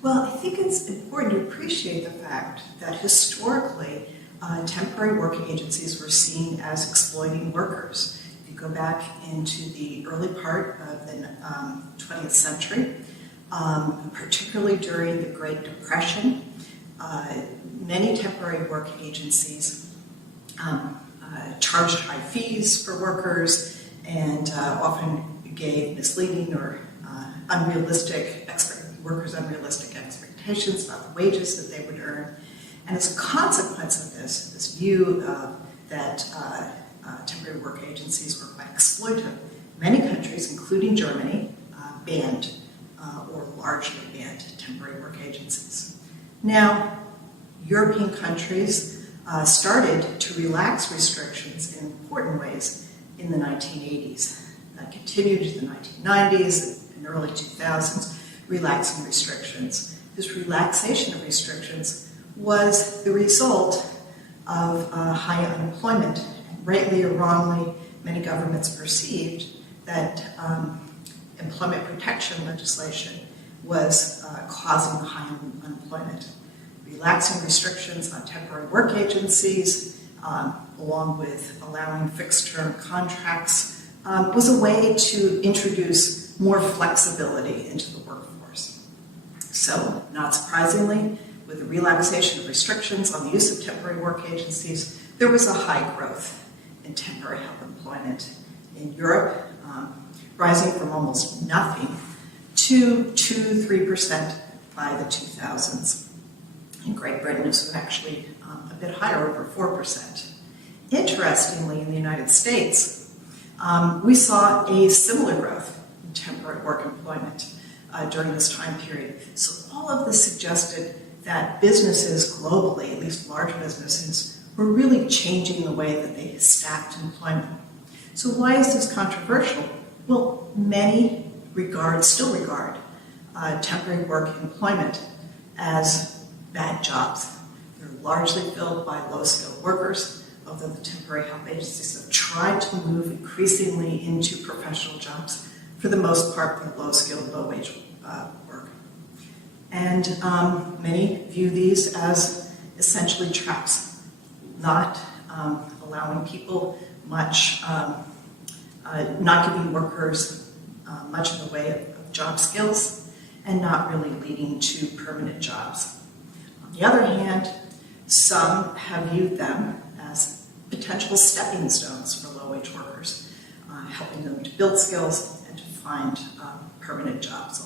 Well, I think it's important to appreciate the fact that historically, temporary work agencies were seen as exploiting workers. If you go back into the early part of the 20th century, particularly during the Great Depression, many temporary work agencies charged high fees for workers and often gave misleading or workers unrealistic expectations about the wages that they would earn. And as a consequence of this view that temporary work agencies were quite exploitative, many countries, including Germany, banned or largely banned temporary work agencies. Now, European countries started to relax restrictions in important ways in the 1980s. That continued to the 1990s and early 2000s, relaxing restrictions. This relaxation of restrictions was the result of high unemployment. And rightly or wrongly, many governments perceived that employment protection legislation was causing high unemployment. Relaxing restrictions on temporary work agencies, along with allowing fixed-term contracts, was a way to introduce more flexibility into the workforce. So, not surprisingly, with the relaxation of restrictions on the use of temporary work agencies, there was a high growth in temporary help employment in Europe, rising from almost nothing to 2-3% by the 2000s. In Great Britain, this was actually a bit higher, over 4%. Interestingly, in the United States, we saw a similar growth in temporary work employment during this time period. So all of this suggested that businesses globally, at least large businesses, were really changing the way that they staffed employment. So why is this controversial? Well, many still regard temporary work employment as bad jobs. They're largely filled by low-skilled workers, although the temporary help agencies have tried to move increasingly into professional jobs, for the most part, for low-skilled, low-wage work. And many view these as essentially traps, not allowing people much, not giving workers much in the way of job skills, and not really leading to permanent jobs. On the other hand, some have viewed them as potential stepping stones for low-wage workers, helping them to build skills and to find permanent jobs